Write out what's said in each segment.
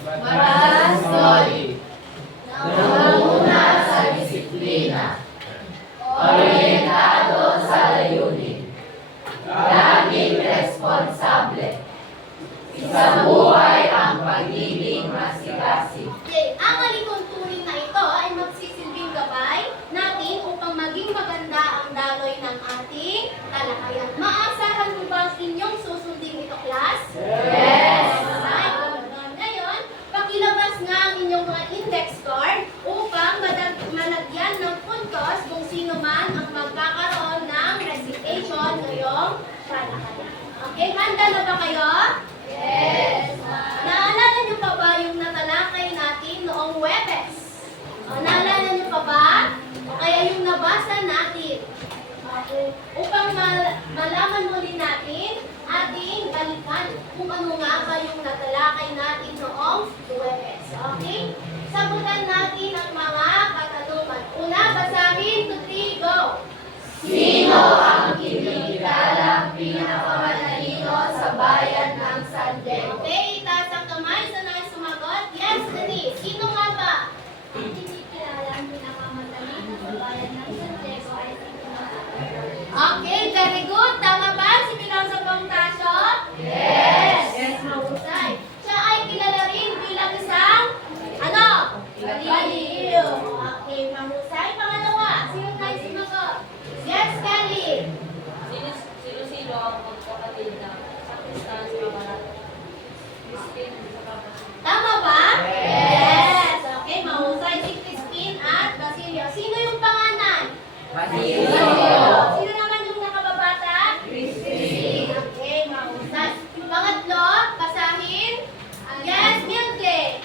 Solid. Nangunguna sa disiplina. Orientado sa layunin. Laging responsable. Sa buhay ang pag-ibig masigasig. Ang alituntunin na ito ay magsisilbing gabay natin upang maging maganda ang daloy ng ating talakayan. Maasahan mo ba ang inyong susundin ito, class? Yes! Ngayon, pakilabas nga ang inyong mga index card upang malagyan ng puntos kung sino man ang magkakaroon ng recitation ngayong talakayan. Okay, handa na ba kayo? Yes! Naalala niyo pa ba yung natalakay natin noong Huwebes? Naalala niyo pa ba? O kaya yung nabasa natin? Upang malaman muli natin, ating balikan kung ano nga ba yung natalakay natin noong Huwebes. Okay? Sagutan natin ang mga katanungan. Una, basahin, 2, 3, go! Sino ang kinikilalang pinakamatalino sa bayan ng San Diego? Okay, itaas ang kamay sa nais sumagot. Yes, Denise. Sino nga ba? Ang kinikilalang pinakamatalino sa bayan ng San Diego ay si Pinang. Okay, very good. Tama ba si Pinang sa Pangtasyo? Yes! Yes, mahusay. Siya ay kilala rin bilang isang, ano? Baliw. Okay, mahusay. Pangalawa, sino tayo sumagot? Yes, Kelly. Sino ang magkapatid na sa Kristan sa Kabarat? Christine sa Kabarat. Tama ba? Yes. Okay, mahusay si Christine at Basilio. Sino yung pangalan? Basilio. Sino naman yung nakababata? Christine. Okay, mahusay. Pangatlo, basahin. Yes, Milke.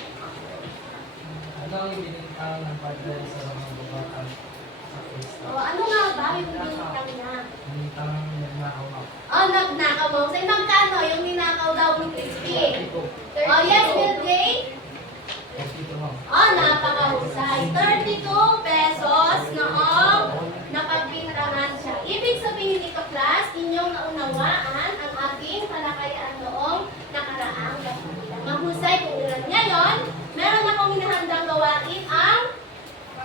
Ano ang ibinitang ng padre sa mga babatang sa Krista? O, ano nga ba yung binitang niya? Ibinitang nagnakaw ako. Oh, nagnakaw mo. Sa magkano yung ninakaw daw ni Christine? Oh, yes, Milke. Dito mo. Oh, napakahusay. 32 pesos noong napagbintangan siya. Ibig sabihin nito, class, inyong naunawaan ang ating talakayan noong nakaraang gabi. Mahusay kung ilan. Ngayon, meron akong hinahandang gawain ang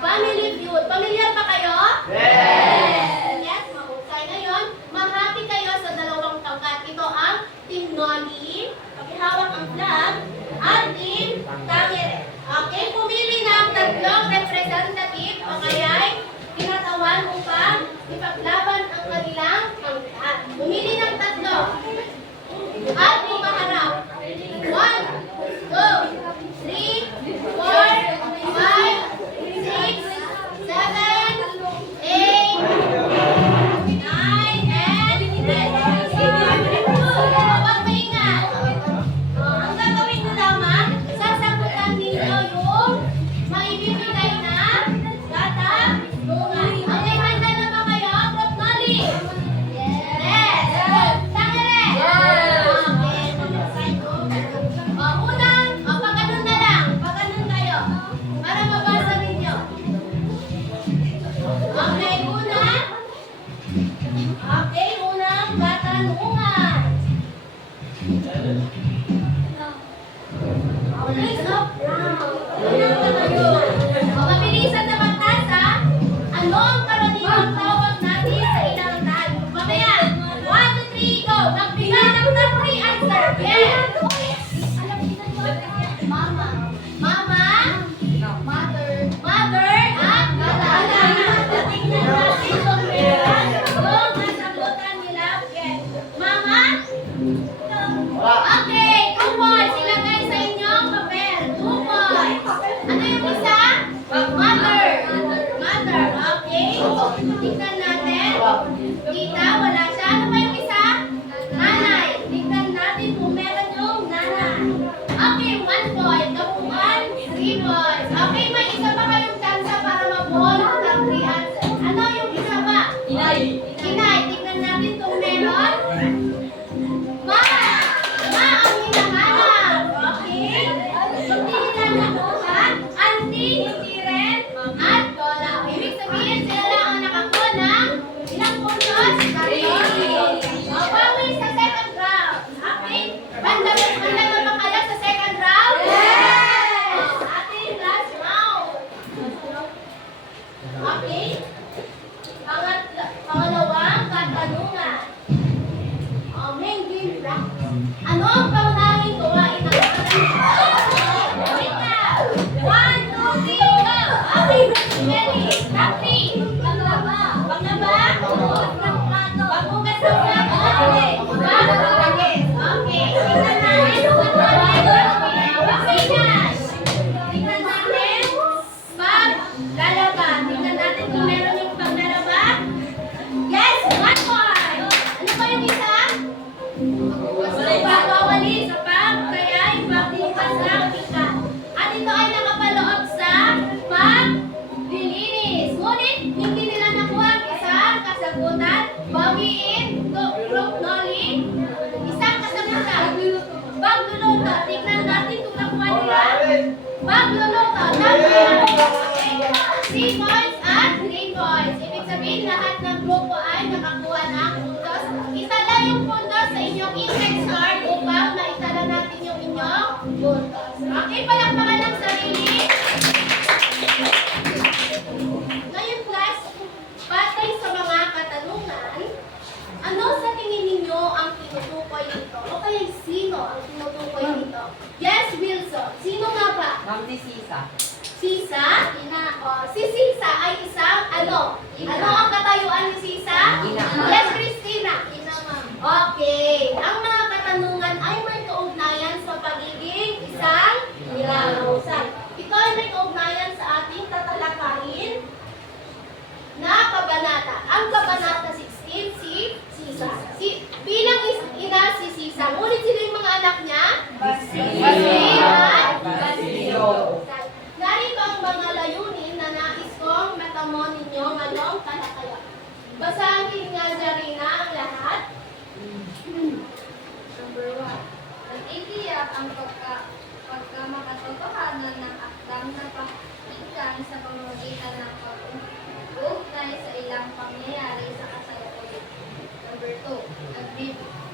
family feud. Pamilyar ba kayo? Yes! Yes, mahusay. Ngayon, mahati kayo sa dalawang tangkat. Ito ang Team Noli, pakihawak ang flag, at Team Tangere. Okay, pumili ng tatlong representative o kaya'y tinatawan upang ipaglaban ang kanilang pangkat. Pumili ng tatlo. At pumaharap. 1, 2, 3, 4, 5, 6, 7, 8, 9, and 10. Huwag maingat. Ang gagawin nyo lamang, sasagutan ninyo yung maibibigay na katanungan. Okay, handa na ba kayo? Group Noli? Yes! Tangere? Okay, mag-sign ko. Unang, pag-ganun na lang. Pag-ganun kayo. Para mabasa ninyo. Okay, unang. Okay, unang katanungan. Please up round. Unang katanungan. Mabilisan na magtasa. Ano ang karaniwang tawag natin sa inaltan? Mamaya. 1, 2, 3, go. Magbigay ng top 3 answer. Yes. Mama. Mama. Mother. Mother. At Madala. Tingnan natin kung meron yung nasagutan nila. Yes. Mama. Okay, 2 points. Ilagay sa inyong papel. 2 points. Ano yung isa? Mother. Mother. Okay. Tingnan natin. Tita, wala siya. Ano pa yung isa? Nanay. Tingnan natin kung meron yung nanay. Okay, 1 point. Kapuan, 3 points. Okay, may isa pa kayong chance para mabuo ng top 3 answers. Ano yung isa pa? Inay. Inay. Tingnan natin kung meron. Ma! Ma ang hinahanap. Okay? Hindi nila nakuha. Auntie, hindi rin. At Lola. Ibig sabihin, sila lang ang nakakuha ng ilang puntos? 3 Okay? Pangalawang katanungan. Main game practice. Ano ang pangunahing gawain ng mga Wait na! 1, 2, 3, go! Okay, ready? Top 3. Panglaba. Paghugas ng plato. Okay. Okay. Tingnan natin kung ano okay na. Tingnan natin paglalaba. Tingnan natin kung meron yung paglalaba. Yes! 1 point! Ano pa yung isa? Pagwawalis sa pagkayay, pagbukas ng ikat. At ito ay nakapaloob sa paglilinis. Ngunit hindi nila nakuha ang isang kasagutan. Bawiin, group knowledge, isang kasagutan. Pagluluto. Tingnan natin kung nakuha nila. Pagluluto. Okay. 3 points at 3 points. Ibig sabihin lahat ng grupo ay nakakuha ng puntos. Itala yung puntos sa inyong index card upang maitala natin yung inyong puntos. Okay, palakpakan ng sarili. Ngayon class, batay sa mga katanungan, ano sa tingin ninyo ang tinutukoy dito? O kaya sino ang tinutukoy dito? Yes, Wilson. Sino nga ba? Ma'am si Sisa. Sisa? Si Sisa ay isang ano? Ina. Ano ang katayuan ni Sisa? Ina. Yes, Christina. Ina, ma'am. Okay. Ang mga katanungan ay may kaugnayan sa pagiging isang nilarusan. Ito ay may kaugnayan sa ating tatalakayin na kabanata. Ang kabanata 16, si Sisa. Bilang ina si Sisa. Ngunit sino yung mga anak niya? Basil at Basilio. Narito ang mga layunin na nais kong matamo ninyo ngayong talakayan. Basahin nga Zarina ang lahat. Number 1. Nag-iiyak ang pagkamakatotohanan ng akdang na pakinggan sa pamamagitan ng pag-uugnay sa ilang pangyayari sa kasalukuyan. Number 2.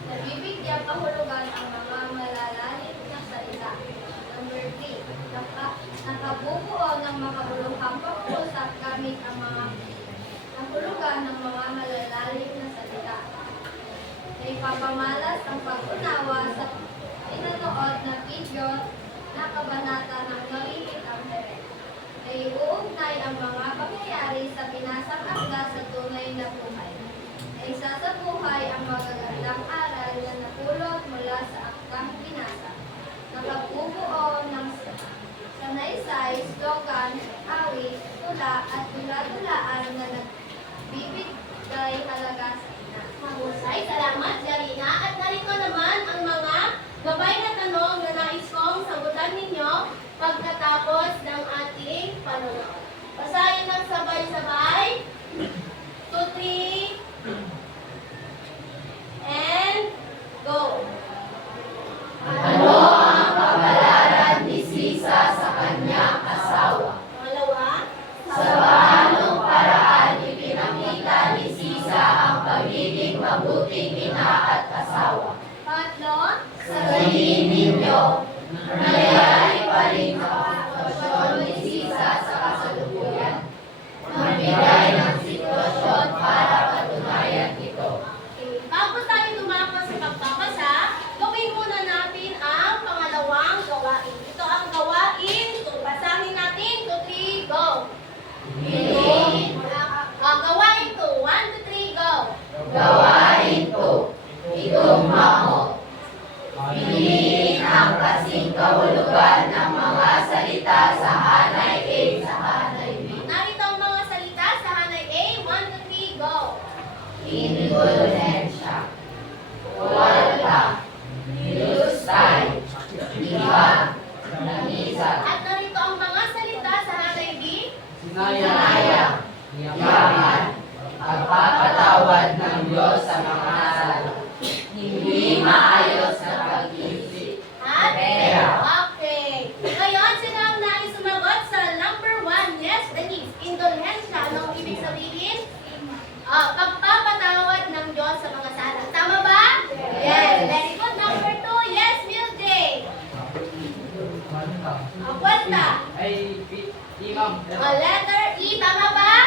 Nagbibigyan kahulugan ang mga malalalim na salita. Number 3. Nakabubuo ng makabuluhang pag-usap gamit ang mga kahulugan ng mga malalalim na salita. Naipapamalas ang pag-unawa sa pinanood na video na kabanata ng nalilit ang heret. Naiuugnay ang mga pangyayari sa binasang akda sa tunay na buhay. Naisasabuhay ang magagandang aral na napulot mula sa akdang binasa. Nakabubuo ng sanaysay, slogan, awit, tula at tula-tulaan na nagbibigay halaga sa ina. Mahusay, salamat Zarina. At narito naman ang mga gabay na tanong na nais kong sagutan ninyo pagkatapos ng ating panonood. Basahin ng sabay-sabay. 2, 3, and go! Ano ang kabalaran ni Sisa sa kanyang asawa? Pangalawa. Sa paanong paraan ipinakita ni Sisa ang pagiging mabuting ina at asawa? Pangatlo. Sabihin ninyo, nangyayari pa rin sa sitwasyon ni Sisa sa kasalukuyan. Magbigay ng sitwasyon para patunayan ito. Okay. Bago tayo lumako sa pagbabasa, gawin muna natin ang pangalawang gawain. Ito ang gawain. Basahin natin. 2, 3, go! Gawain 2. 1, 2, 3, go! Gawain to, itong mamo. Piliin ang kasing kahulugan ng mga salita sa hanay A sa hanay B. Narito ang mga salita sa hanay A. 1, 2, 3, go! Indulhensya, walta, nilustay, iba, nangisat, At narito ang mga salita sa hanay B. sinayang, yaman, pagpapatawad ng Diyos sa mga sala, hindi maayos na pag-iisip, At pera. okay. Ngayon, sino ang nais sumagot sa number 1? Yes, Denise. Indulhensya. Anong ibig sabihin? Pagpapatawad ng Diyos sa mga sala. Tama ba? Yes. Very good. Number 2. Yes, Milday. Kwenta. Ay, ma'am. Letter E. Tama ba?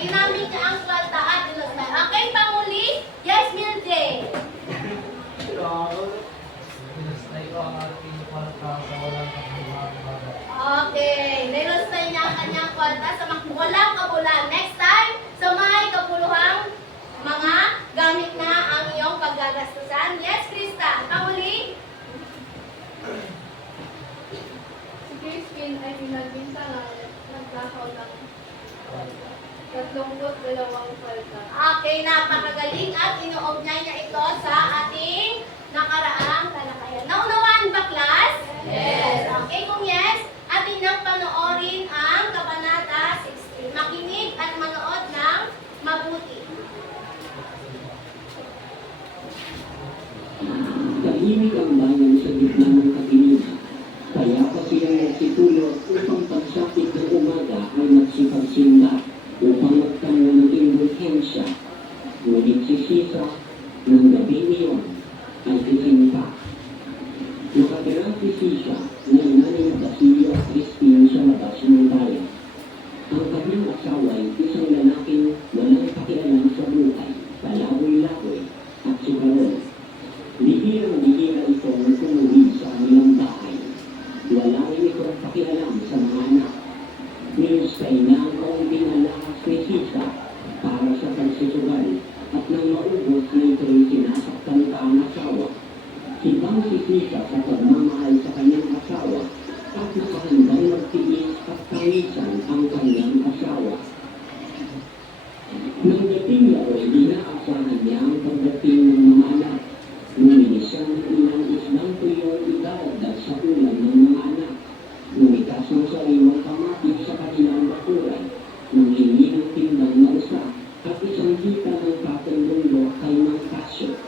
ginamit niya ang kwalta at dinusay. Okay, panguli? Yes, Mildred. Pinastay ko ang aking kwarta sa walang kabulang bagay. Okay, dinusay niya ang kanyang kwalta sa walang kabulan. Next time, sa may kapuluhang mga gamit na ang iyong paggagastusan. Yes, Krista. Panguli? Si Crispin ay pinagbintangan at naglakaw ng 32 palta. Okay, napakagaling at inuugnay niya ito sa ating nakaraang talakayan. Naunawaan ba, class? Yes. Okay, kung yes, atin nang panoorin ang Kabanata 16. Makinig at manood ng mabuti. Tahimik ang bayan sa gitna ng kaginingan. Kaya pa silang nagsitulog upang pagsapit ng umaga ay magsipagsimba upang magtango ng indulhensya. Ngunit si Sisa ng gabi niyon ay isinta. Nakatira si Sisa na ina ni Basilio at Crispin sa labas ng bayan. Ang kanyang asawa ay isang lalaking walang pakialam sa buhay, palaboy-laboy at sukaron. Bihirang-bihira itong umuwi sa kanilang bahay. Wala rin itong pakialam sa mga anak. Minustay na ang kaunting alahas ni Sisa para sa pagsusugal at nang maubos na ito'y sinasaktan pa ang asawa. Hibang si Sisa sa pagmamahal sa kanyang asawa at nakahandang magtiis at tangisan ang kanyang asawa. Nang dating yao'y inaasahan niya ang pagdating ng mga anak. Luminis siya ng ilang islang tuyong idaragdag sa ulam ng mga anak. Lumitas ng sariwang kamatis sa kanilang bakuran. Nang hingi ng tindang na usa at isang hita ng katandunggo kay Mang Casio.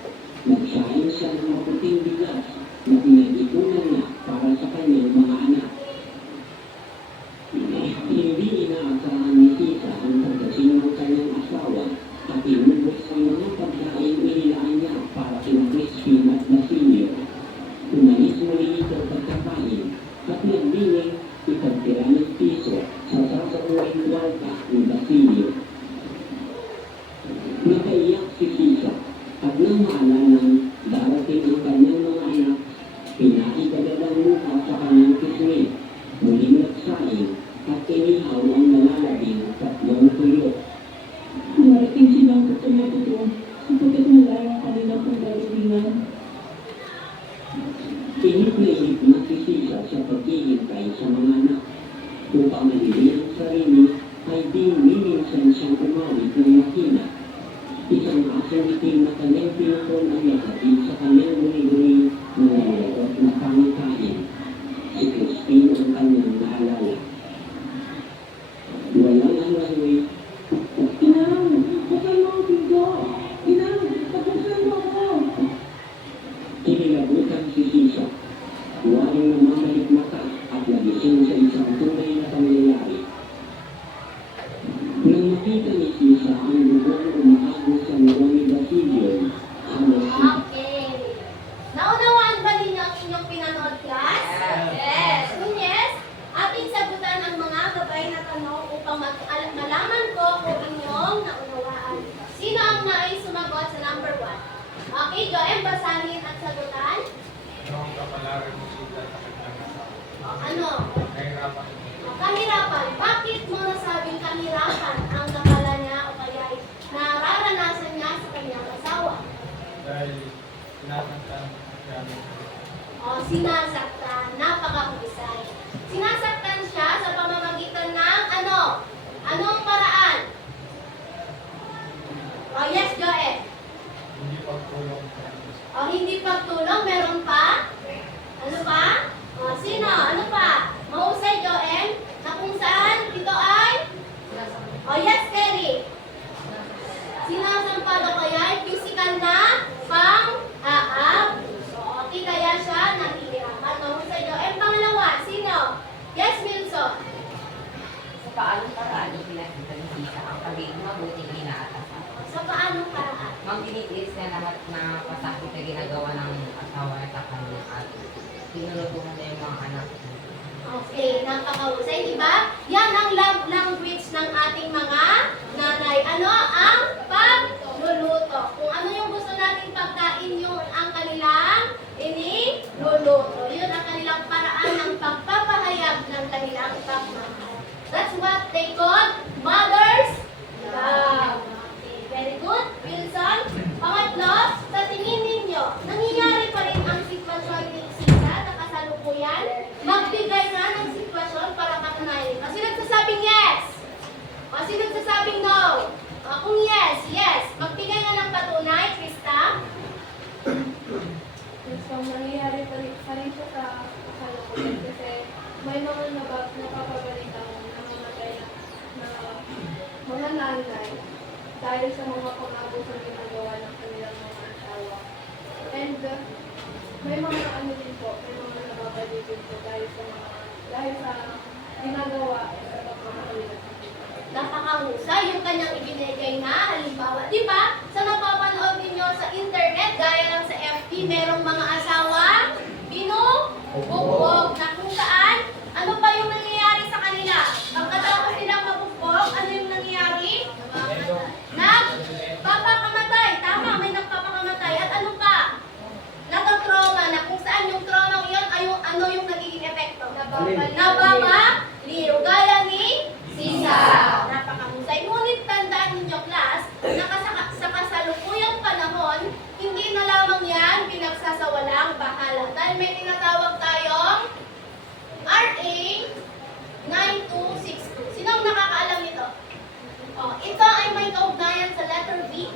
Nagsahin siya ng maputing bigas na pinag-ipunan niya para sa kanyang mga anak. Hindi inaasahan ni Sisa ang pagdating ng kanyang asawa at inubos ang mga pagkain inilaan niya para kina Crispin at Basilio. Umalis muli ito pagkakain at nagbiling ipagtira ng piso sa sasabuing walta ni Basilio. Nakaiyak si Sisa at nang maalalang darating ang kanyang mga anak, pinaikagad ang mukha sa kanyang kismi. Muling nagsaing at inihaw ang nalalabing 3 tuyo. Darating silang kutuloy-tuloy sapagkat wala ang kanilang pagdadatingan. Inip na si Sisa sa paghihintay sa mga anak. Upang malili ang sarili, ay di minsan siyang umawit ng makina. Isang asong itim na kanyang pinukon ang nahatid sa kanyang guni-guni ng nalulot na pangkain. Si Crispin ang kanyang naalala. Walang alahoy. Inang, buksan mo ang pinto! Inang, pagbusan mo ako! Kinilabutan si Sisa. Waring namamalik mata at nagising sa isang tunay na pangyayari. Nang makita ni Sisa ang bubong umaagos sa noo ni Basilio, halos Okay. Naunawaan ba ninyo ang inyong pinanood, class? Yes. Kung yes, ating sagutan ang mga gabay na tanong upang malaman ko kung inyong naunawaan. Sino ang nais sumagot sa number 1? Okay, Joem, basahin at sagutan. Noong kapalaran mo sila sa kanyang asawa. Ano? Nahirapan Kahirapan. Bakit mo nasabing kahirapan ang nakala niya o kaya nararanasan niya sa kanyang asawa? dahil sinasaktan siya ng O, sinasaktan. Napakahusay. Sinasaktan siya sa pamamagitan ng ano? Anong paraan? O, yes, Joel. hindi pagtulong sa O, hindi pagtulong. Meron pa? Ano pa? O, sino? Ano pa? Mahusay, Joel. Na kung saan ito ay? O, yes, Terry. Sinasampa daw kaya ay physical na pang-aabuso. Okay, kaya siya nahihirapan. Mahusay, Joel. Pangalawa, sino? Yes, Wilson. Sa paanong paraan ipinakita ni Sisa ang pagiging mabuting inaatasan? Sa paanong paraan? Magtinitiis na lahat na pasakit na ginagawa ng asawa at sa kanya at tinulutuhan na yung mga anak. Okay, napakahusay, di ba? Yan ang love language ng ating mga nanay. nanay dahil sa mga pang-abuso na ginagawa ng kanilang mga asawa. And may mga ano din po, may mga nababali din po dahil sa ginagawa sa pagmamahal. Napakahusay yung kanyang ibinigay na halimbawa. Di ba? Sa napapanood ninyo sa internet, gaya lang sa FB, merong mga asawang binubugbog na kung saan, ano pa yung nangyayari sa kanila? Pagkatapos nilang mabugbog, ano yung nangyayari? Nagpapakamatay. Tama, may nagpapakamatay. At ano pa? Natatrauma na kung saan yung trauma yun ay yung ano yung nagiging epekto? Nababaliw. Gaya ni Sisa. Napakahusay. Ngunit tandaan ninyo, class, na sa kasalukuyang panahon, hindi na lamang yan pinagsasawalang bahala. Dahil may tinatawag tayong RA 9262. Sinong nakakaalam nito? Oh, ito ay may kaugnayan sa letter B.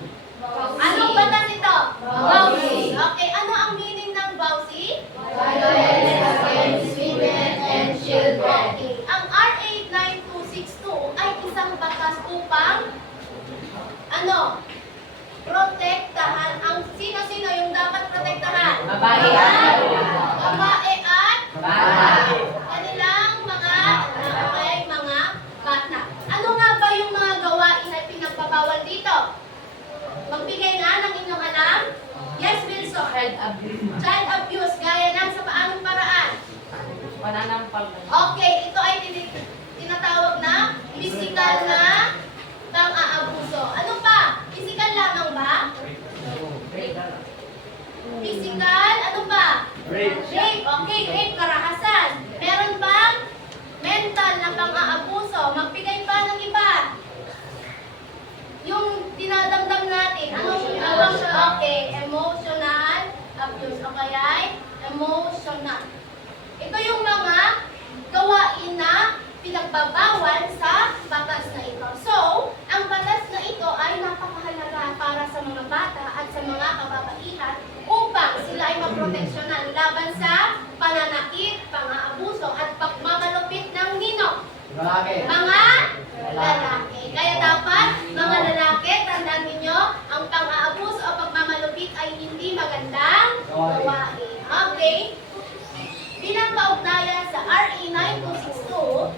Anong batas ito? Bawsi. Okay, ano ang meaning ng bawsi? Violence against women and children. Okay. Ang RA 9262 ay isang batas upang protektahan ang sino-sino yung dapat protektahan? Babae at Babae at bata. kanilang mga bata. Ano nga ba yung mga gawain na pinagbabawal dito? Magbigay nga ng inyong alam? Yes, Wilson. Child abuse. Child abuse, gaya ng sa paanong paraan? Pananampal. Okay, ito ay tinatawag na physical na pang-aabuso. Ano pa? Physical lamang ba? Physical, ano pa? Rape. Okay, rape, karahasan. Meron bang mental na pang-aabuso? Magbigay pa ng iba. Yung dinadamdam natin, anong okay, emotional abuse. O kaya emotional. Ito yung mga gawain na pinagbabawal sa batas na ito. So, ang batas na ito ay napakahalaga para sa mga bata at sa mga kababaihan upang sila ay maproteksyonan laban sa pananakit, pang-aabuso at pagmamalupit ng nino. Mga lalaki. Kaya dapat, mga lalaki, tandaan ninyo, ang pang-aabuso o pagmamalupit ay hindi magandang gawain. Okay? Bilang kaugnayan sa RA 9262,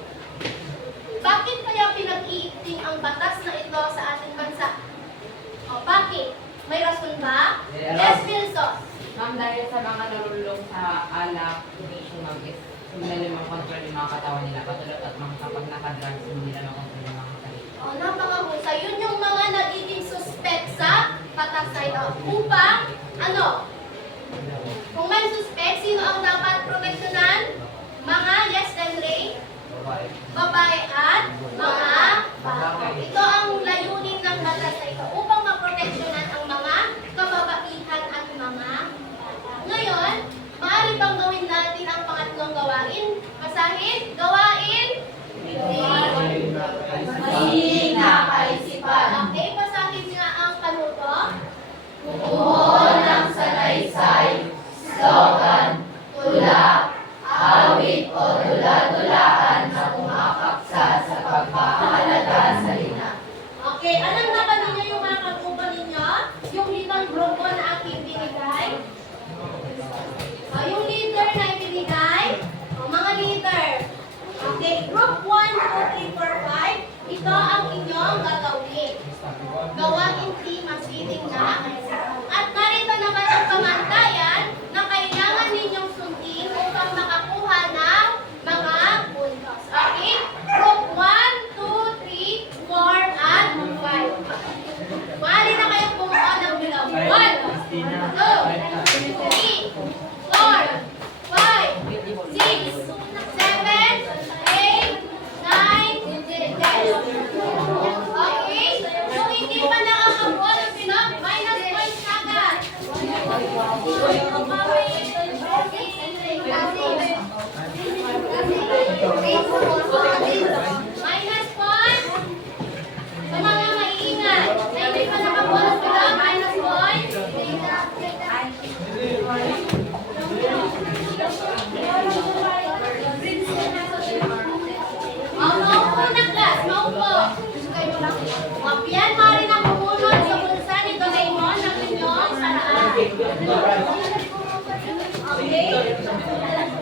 bakit kaya pinag-iigting ang batas na ito sa ating bansa? O bakit? May rason ba? Yes, Wilson. Ma'am, dahil sa mga narulong sa alak, nation ma'am, is hindi nila makontrol yung mga katawan nila, patulot at mga kapag nakadrugs, hindi nila makontrol yung mga sarili. O, napakahusay. Yun yung mga nagiging suspect sa batas na ito. Upang, kung may suspect, sino ang dapat proteksyonan? Mga, yes, then Ray? Babae at mga bata. Ito ang layunin ng batas na ito upang maproteksyonan ang mga kababaihan at mga bata. Ngayon, maaari bang gawin natin ang pangatlong gawain? Basahin, gawain? Mali na kaisipan. Okay, basahin nga ang kanuto. Tumuon ng salaysay, slogan, tula, awit o dula-dulaan na pumakaksa sa pagbabago.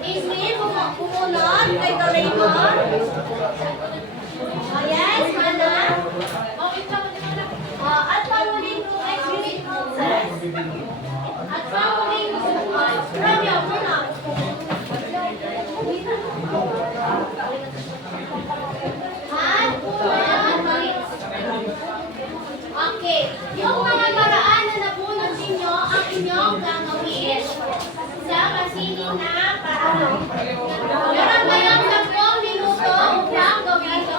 Ismi, pumunod kay Doraemon. Oh, yes, Mana. At panguling princess. At panguling Romeo, muna. At okay. Yung mga paraan na nabunod ninyo ang inyong gagawin sa masining na paraan. Meron kayong 10 minuto upang gawin ito.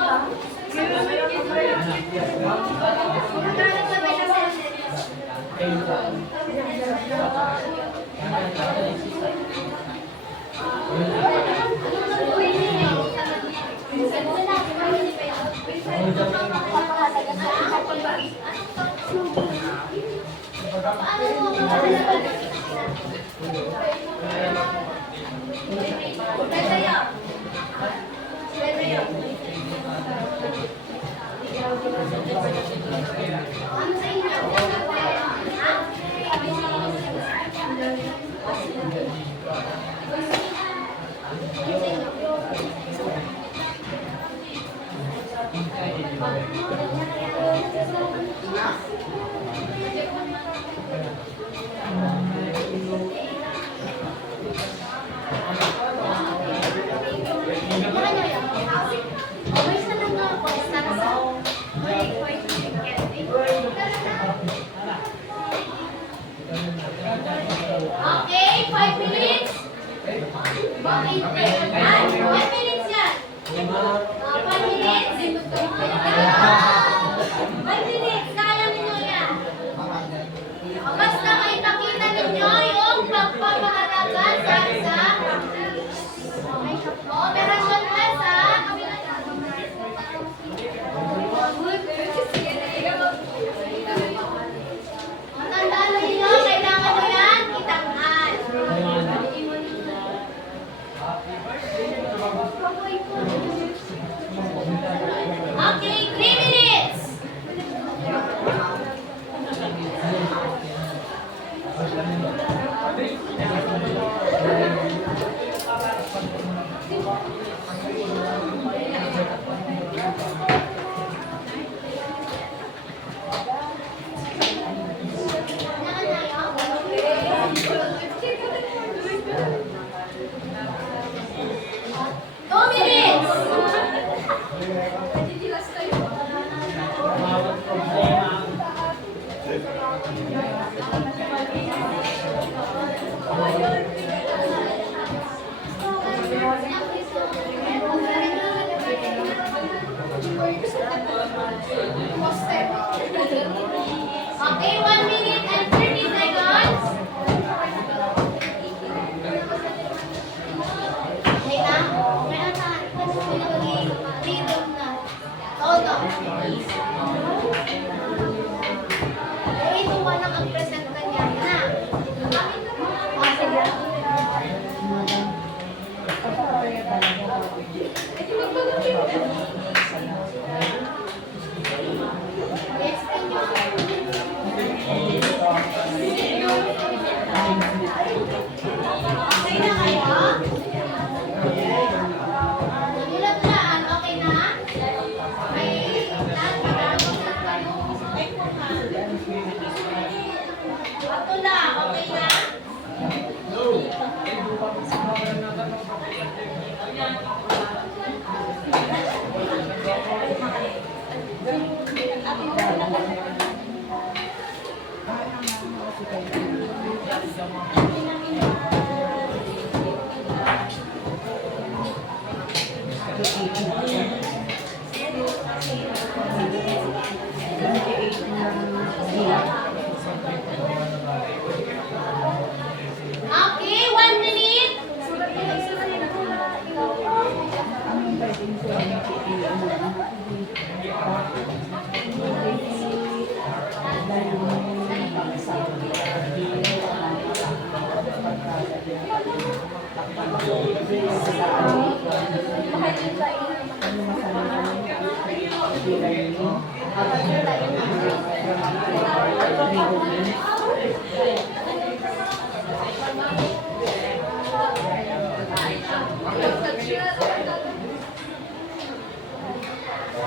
Ano sa inyo? Okay, 5 minutes. Okay, 5 minutes yan. 5 minutes. 5 minutes, kaya ninyo yan. Basta may nakita ninyo yung pagpapahalaga sa operasyon na sa matandaan ninyo, kailangan nyo yan itanghal. Okay, 3 minutes. Okay, 1 minute and 30 seconds. Okay na? May asahan. Freedom na. Todo. Eh, ito ba nang ang-present ka niya? Na? Ah, sige. Okay na kayo? Nagulat-gulaan, okay na? May nagpagano sa kayo. Ato na, okay na? Okay, 1 minute.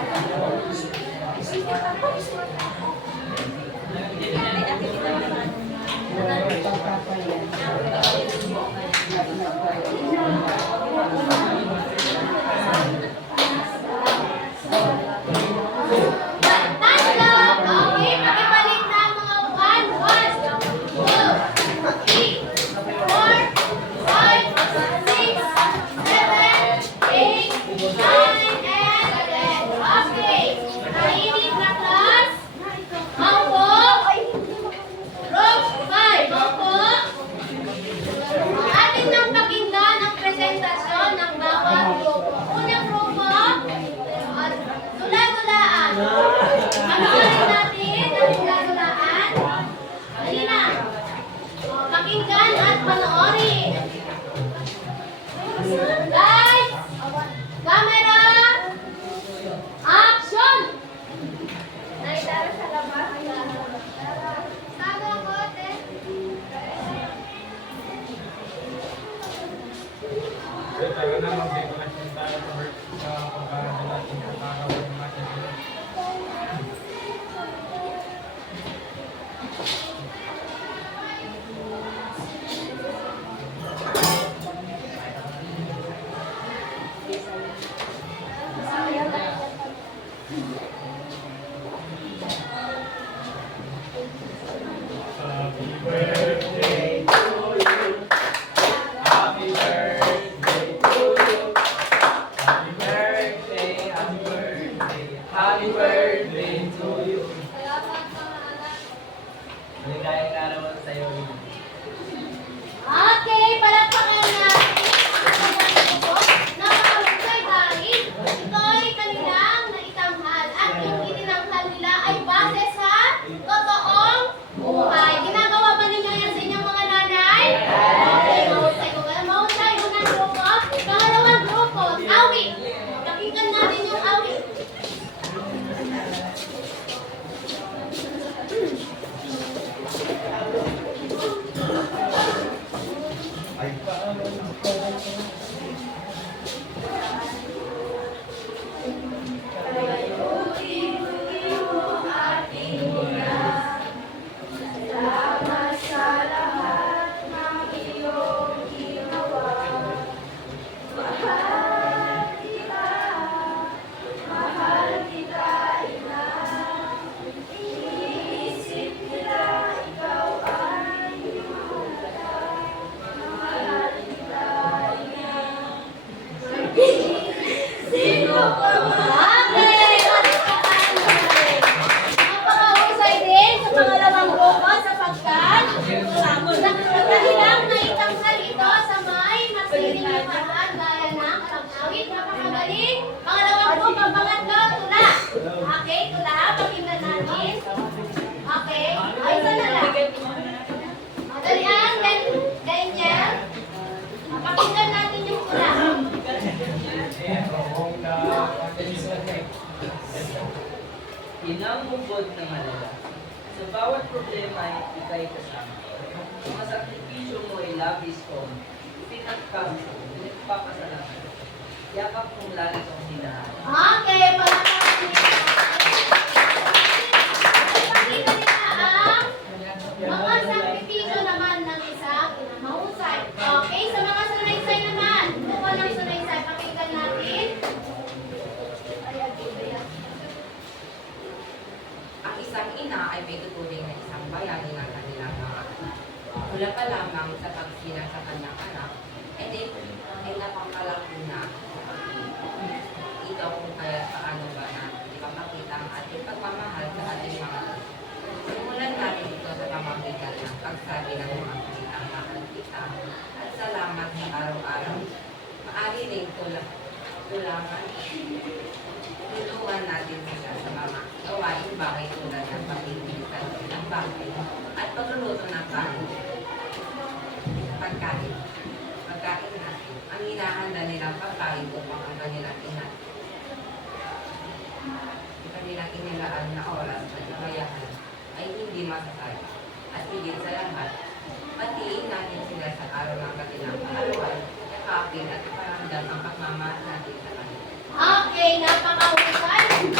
Tatlo! Okay, pakibalik na ang mga upuan. 1, 2, 3, 4, 5, 6, 7, 8, 9, and 10. Okay. Tahimik na class. Maupo. Group 5. Maupo. Atin nang pakinggan ang presentasyon ng bawat grupo. Unang grupo, tula-tulaan. Panoorin natin ang tula-tulaan. Halina. Pakinggan at panoorin. Guys, camera, action! Naitara sa labas. Sabi ako, te. Tayo na mag-decoration tayo sa pagkaroon natin sa pagkaroon natin. Happy birthday to you. Salamat sa mga anak. Maligayang araw sa iyo. Okay, palakpakan natin ang mga grupo na makahusay dahil ito'y kanilang naitanghal at yung itinanghal nila ay base sa totoong buhay. Ginagawa ba ninyo yan sa inyong mga nanay? Okay, mahusay ko. Mahusay, unang grupo. Pangalawang grupo, awit. Pakinggan natin yung awit. Okay, napakahusay din sa pangalawang grupo sapagkat kanilang naitanghal ito sa may masiling na paraan gaya ng pag-awit. Napakagaling. Pangalawang grupo, pangatlo, tula. Okay, tula. Pakinggan natin. Okay, ay isa na lang. Dalian, ganyan. Pakinggan natin yung tula. Inamubod na malala. Sa bawat problema ay ikay kasama. Mga sakripisyo mo ay labis ko. Pinagpapasalamat. Yakap mong lalo kong hinahan. Okay, palakpakan nila. Ipakita nila ang mga sakripisyo naman ng isang mahusay. Okay, sa mga sunaysay naman. Grupo ng sunaysay, pakinggan natin. Ang isang ina ay may tuturing na isang bayani ng kanilang mga anak. Mula pa lamang sa pagsilang sa kanyang anak, ay napakalaki na ito kung kaya paano ba na ipapakita ang ating pagmamahal sa ating mga anak. Simulan natin ito sa pamamagitan ng pagsabi ng mga kalitang mahal kita at salamat sa araw-araw. Maaari rin tulangan. Tulungan natin sila sa mga gawaing bahay tulad ng pagtitilisan ng bahay at pagluluto ng pagkain natin. Ang hinahanda nilang pagkain upang ang kanilang inilaan na oras at kakayahan ay hindi masasayang. At higit sa lahat, patiin natin sila sa araw ng kanilang kaarawan, yakapin at iparamdam ang pagmamahal natin sa kanila. Okay, napakahusay.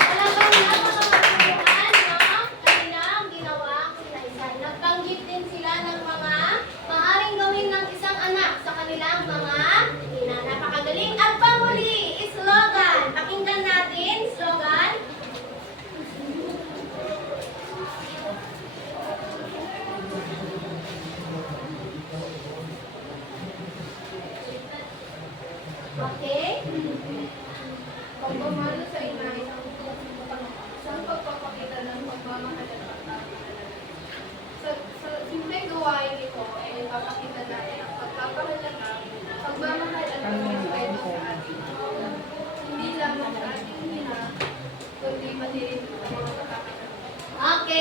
Okay,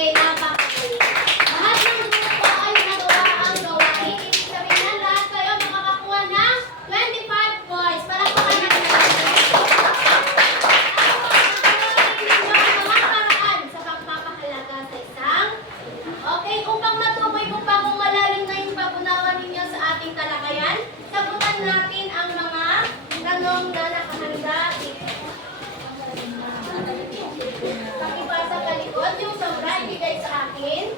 napakagaling. Lahat ng grupo ay nagawa ang gawain. Ibig sabihin na lahat kayo makakakuha ng 25 points. Palakpakan natin. Mga paraan sa pagpapahalaga sa isang. Okay, upang matukoy mo pa kung malalim na yung pag-unawa ninyo sa ating talakayan, sagutan natin ang mga tanong na nakahanda dito. Pakipasa sa likod, yung sobra ibigay sa akin.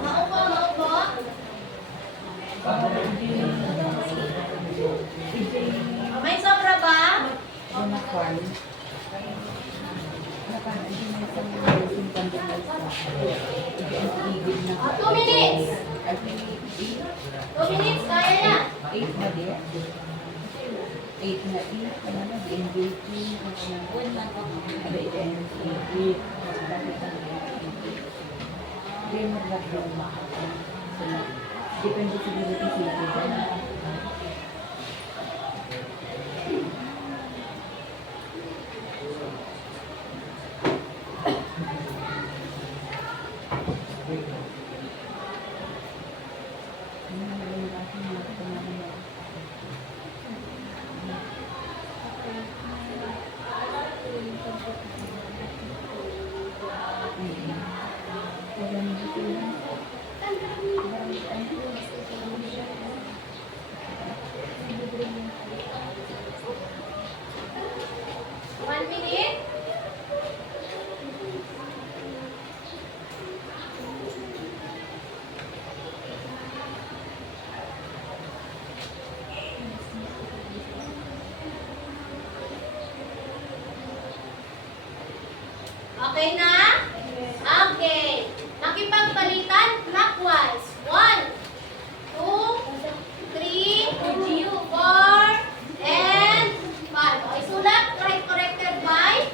Maupo, maupo. May sobra ba? 2 minutes. 2 minutes, kaya yan. Depende siguro sa sitio. One minute. Okay na? Okay. Makipagpalitan clockwise. 1, 2, 3, 4, and 5. Okay, sulat. Corrected by?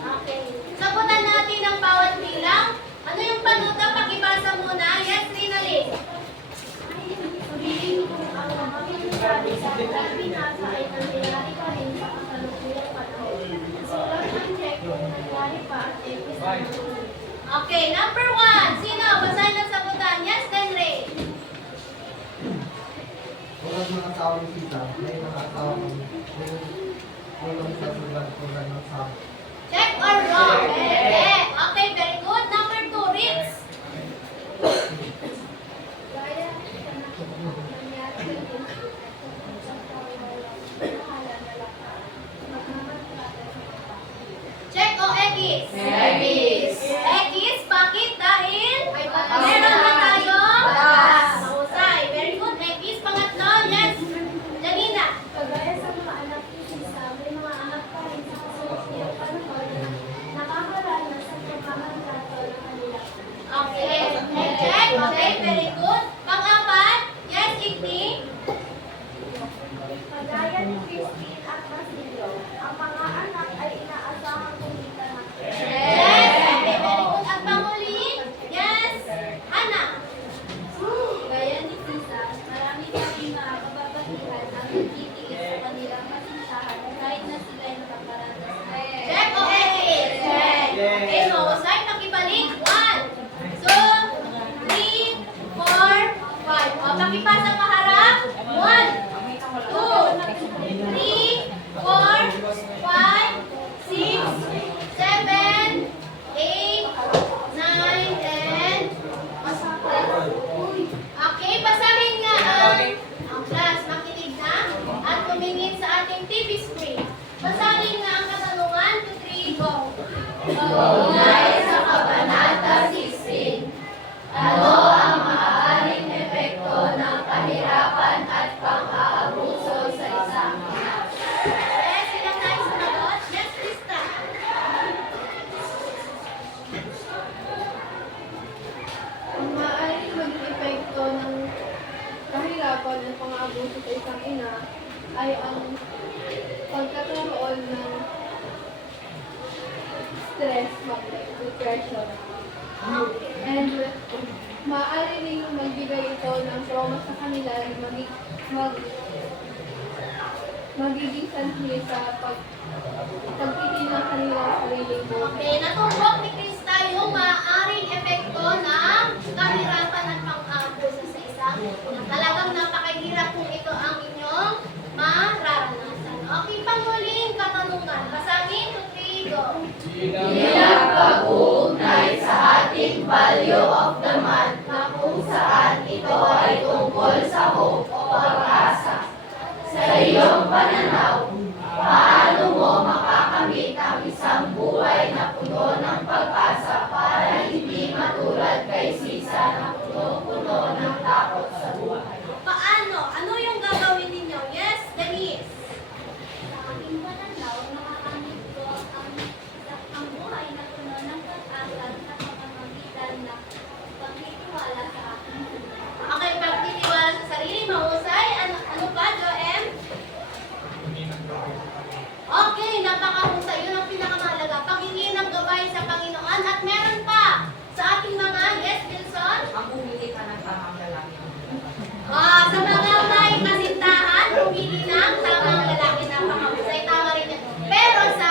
Okay. Sagutan natin ang bawat bilang. Ano yung panuta? Pakibasa muna. Yes, Rinalyn. Sabihin ko ang mga pinagsabi sa ating binasa ay nangyayari pa rin sa kasalukuyang panahon. Sulat ng check kung nangyayari pa at episode. Okay, number 1. Sino? Basahin ang sagutan. Yes, Denry. Huwag mga asawang sita, may mga asawang may mga sasulat ko na sa Check or wrong? Correct. Okay, very good. Number 2, Ritz. Gaya sa nangyari din sa pamahalaan na lakas. Magmamagkata sa mga Check o X? X. X, bakit? Dahil meron na tayong batas. Mahusay. Very good. X. Pangatlo, yes. Janina. kagaya sa mga anak ni Sisa, may mga anak pa rin sa kasalukuyang panahon na nakakaranas sa pamamagkata ng kanila. Okay. Check. Okay, very good. Pang-apat, yes, Igni. Kagaya ni Christine at Basilio, ang mga anak ay inaasahang kumita ng Yes. Okay, very good. At panghuli, yes, Ana. Gaya ni Sisa, marami kaming mga kababaihan ang nagtitiis sa kanilang masinsahan kahit na sila ay nakakaranas. Check o X? Check. Okay, mahusay. Pakibalik. 1, 2, 3, 4, 5. O, pakipasa paharap. 1, 2, 3, 4, 5, 6, 7, 8, 9, and okay, basahin nga ang class. Makinig na at tumingin sa ating TV screen. Basahin nga ang katanungan. 2, 3, go. Kaugnay sa Kabanata 16. Ano ang maaaring epekto ng kahirapan at pang-aabuso sa isang anak? Yes, ilang tayo sumagot? Yes, Krista. Ang maaaring maging epekto ng kahirapan at pang-aabuso sa isang ina ay ang pagkakaroon ng stress, depression. And maaari rin magbigay ito ng trauma sa kanila na magiging sanhi sa Bilang pag-uugnay sa ating value of the month na kung saan ito ay tungkol sa hope o pag-asa. Sa iyong pananaw, paano mo makakamit ang isang buhay na puno ng pag-asa para hindi matulad kay Sisa na puno-puno ng takot sa buhay? Paano? Ano yung gagawin ninyo? Yes, Denise. Sa aking pananaw, nakakamit ko ang buhay na puno ng pag-asa sa pamamagitan ng pagtitiwala sa aking buhay. Okay, pagtitiwala sa sarili, mahusay. Ano pa, Joem? Okay, napakahusay. Yun ang pinakamahalaga. Paghingi ng gabay sa Panginoon. At meron pa sa ating mga, yes, Wilson? Ang pumili ka ng tamang lalaki. Sa mga may kasintahan, pumili ng tamang lalaki na makahusay. Tama rin yan. Pero sa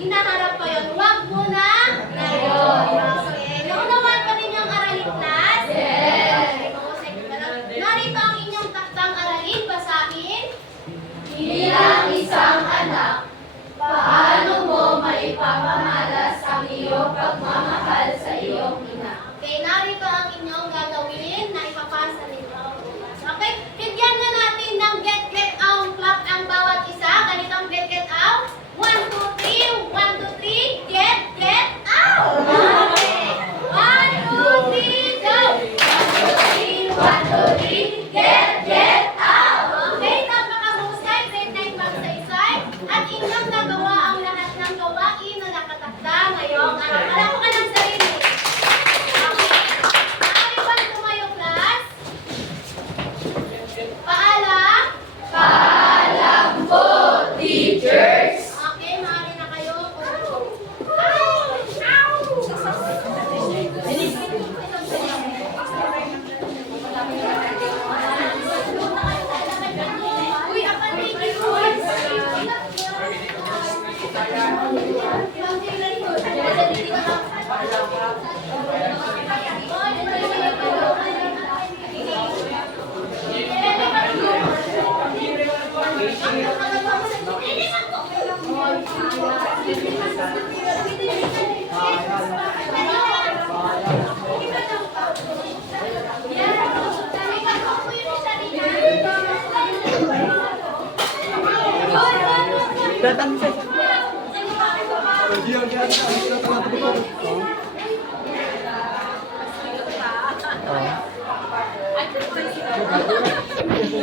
hinaharap pa yun, huwag mo na ngayon. Okay. Naunawan pa rin yung aralin class? Yes. Mahusay ka lang. Narito ang inyong taktang aralin. Basahin. Bilang isang anak, paano mo maipapamalas ang iyong pagmamahal sa iyong ina? Okay, narito ang inyong gagawin na ipapasa ninyo. Okay, bigyan na natin ng get out clap ang bawat isa. Ganito ang get out. 1, 2, 3. 1, 2, 3. Get out. Okay. 1, 2, 3, go. 1, 2, 3, get out! Okay, napakahusay. Grade 9 magsaysay. At inyong nagawa ang lahat ng gawain na nakatakda ngayong araw. Alam mo ka ng sarili. Okay. Maaari bang tumayo, class? Paalam. Paalam po, teachers! Okay, maaari na kayo. Uy, apa na Datang sa...